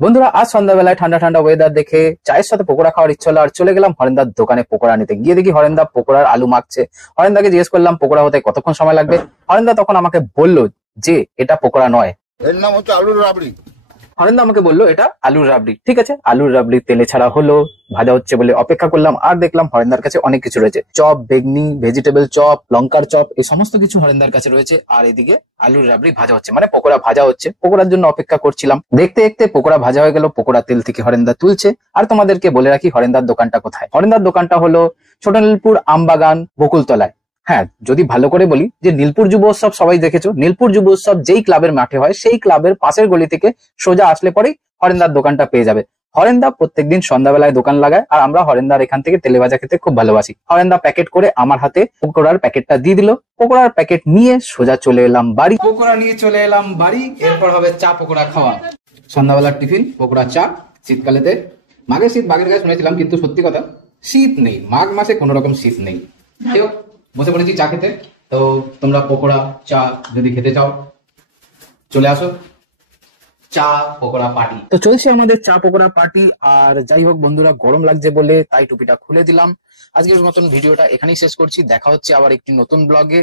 বন্ধুরা আজ সন্ধ্যাবেলায় ঠান্ডা ঠান্ডা ওয়েদার দেখে চায়ের সাথে পকোড়া খাওয়ার ইচ্ছা হলো আর চলে গেলাম হরেন্দার দোকানে পকোড়া নিতে। গিয়ে দেখি হরেন্দা পকোড়ার আলু মাখছে। হরেন্দাকে জিজ্ঞেস করলাম পকোড়া হতে কতক্ষণ সময় লাগবে। হরেন্দা তখন আমাকে বললো যে এটা পকোড়া নয়, এর নাম হচ্ছে আলুর রাবড়ি। হরেন্দা আমাকে বললো এটা আলুর রাবড়ি। ঠিক আছে, আলুর রাবড়ি তেলে ছাড়া হলো, ভাজা হচ্ছে বলে অপেক্ষা করলাম আর দেখলাম হরেন্দার কাছে অনেক কিছু রয়েছে। চপ, বেগনি, ভেজিটেবল চপ, লঙ্কার চপ, এই সমস্ত কিছু হরেন্দার কাছে রয়েছে। আর এদিকে আলুর রাবড়ি ভাজা হচ্ছে, মানে পকোড়া ভাজা হচ্ছে। পকোড়ার জন্য অপেক্ষা করছিলাম। দেখতে দেখতে পকোড়া ভাজা হয়ে গেল, পকোড়া তেল থেকে হরেন্দা তুলছে। আর তোমাদেরকে বলে রাখি হরেন্দার দোকানটা কোথায়। হরেন্দার দোকানটা হলো ছোট নীলপুর আমবাগান বকুলতলায়। হ্যাঁ, যদি ভালো করে বলি যে নীলপুর যুব উৎসব সবাই দেখেছো, নীলপুর যুব উৎসব যেই ক্লাবের মাঠে হয় সেই ক্লাবের পাশের গলি থেকে সোজা আসলে পরেই হরেন্দার দোকানটা পেয়ে যাবে। হরেন্দা প্রত্যেকদিন সন্ধ্যাবেলায় দোকান লাগায় আর আমরা হরেন্দার এখান থেকে তেলে ভাজা খেতে খুব ভালোবাসি। হরেন্দা প্যাকেট করে আমার হাতে পকোড়ার প্যাকেটটা দিয়ে দিল। পকোড়ার প্যাকেট নিয়ে সোজা চলে এলাম বাড়ি। পকোড়া নিয়ে চলে এলাম বাড়ি। এরপর হবে চা পকোড়া খাওয়া। সন্ধ্যাবেলার টিফিন পকোড়া চা। শীতকালেতে মাঘের শীত বাঘের গায়ে শুনেছিলাম, কিন্তু সত্যি কথা শীত নেই, মাঘ মাসে কোনো রকম শীত নেই। যাই হোক, বসে পড়েছি চা খেতে। তো তোমরা পকোড়া চা যদি খেতে চাও চলে আসো। চা পকোড়া পার্টি তো চলছে আমাদের চা পকোড়া পার্টি। আর যাই হোক বন্ধুরা, গরম লাগছে বলে তাই টুপিটা খুলে দিলাম। আজকের মতন ভিডিওটা এখানেই শেষ করছি। দেখা হচ্ছে আবার একটি নতুন ব্লগে।